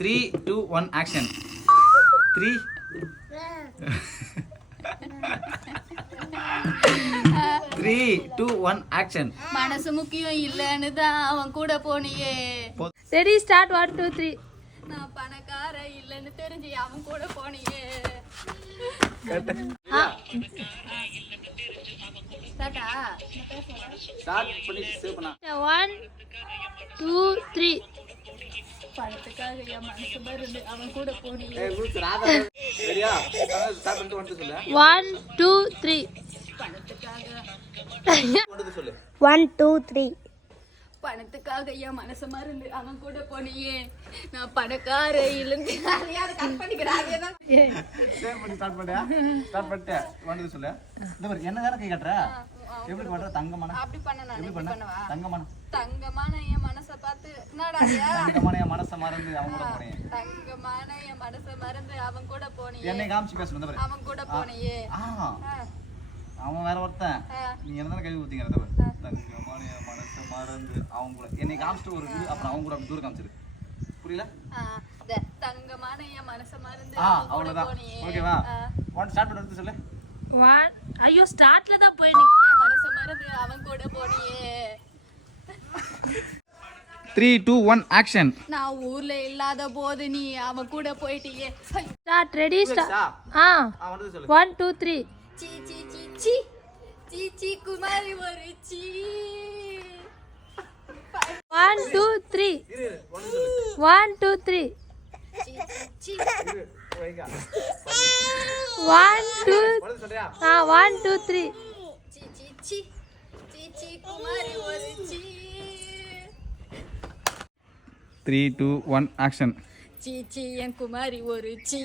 3, 2, 1 action. 3 3, 2, 1 action. மனசு முக்கியம் இல்லன்னு தான் அவன் கூட போனியே. Ready start 1 2 3. நான் பணக்கார இல்லன்னு தெரிஞ்சு அவன் கூட போனியே. ஸ்டார்ட் பண்ணி சேவ் பண்ணா. 1 2 3. பணத்துக்காக என் மனசு மருந்து அவன் கூட போனியே. ஏய் லூஸ் ராதா. சரியா? ஸ்டார்ட் பண்ணிட்டு வந்து சொல்லு. 1 2 3. பணத்துக்காக வந்து சொல்லு. 1 2 3. பணத்துக்காக என் மனசு மருந்து அவன் கூட போனியே. நான் பணக்கார இல்லன்னு யாரை கட் பண்ணிக்கிறாங்க. சேவ் பண்ணி ஸ்டார்ட் பண்ணியா? ஸ்டார்ட் பண்ணிட்டு வந்து சொல்லு. இந்த பாரு என்ன தான கை காட்ற? எப்படி காட்ற? தங்கமான. அப்படி பண்ண நான் எப்படி பண்ணுவா? தங்கமான. தங்கமான என் மனச பார்த்து என்னடா தங்கமான என் மனச மறந்து அவன் கூட போனே. தங்கமான என் மனச மறந்து அவன் கூட போனியே. என்னை காமிச்சு பேசணும் இந்த பாரு. அவன் கூட போனியே. அவன் வேற ஒருத்தன். நீங்க என்ன கை ஊத்திங்க இந்த பாரு. தங்கமான என் மனச மறந்து அவன் கூட என்னை காமிச்சிட்டு ஒரு இது அப்புறம் அவன் கூட அப்படி தூர காமிச்சிரு. புரியல? தங்கமான என் மனச மறந்து அவன் கூட அவ்வளவுதான். போனியே. ஓகேவா? 1 ஸ்டார்ட் பண்ணி சொல்லு. 1 ஐயோ ஸ்டார்ட்ல தான் போய் நிக்க. என் மனச மறந்து அவன் கூட போனியே. 3, 2, 1 ஆக்ஷன். நான் ஊர்ல இல்லாத போது நீ அவன் கூட போயிட்டியே. Start ready start. வந்து சொல்லு. 1 2 3. சீ சீ சீ சீ சீ சீ குமாரி ஒரு சீ. 1 2 3. இரு 1 சொல்லு. 1 2 3. சீ சீ இரு வைங்க. 1 2. வந்து சொல்றியா? 1 2 3. சீ சீ சீ சீ சீ குமாரி ஒரு சீ. 3, 2, 1 ஆக்ஷன். சீ சீ என் குமாரி ஒரு சீ.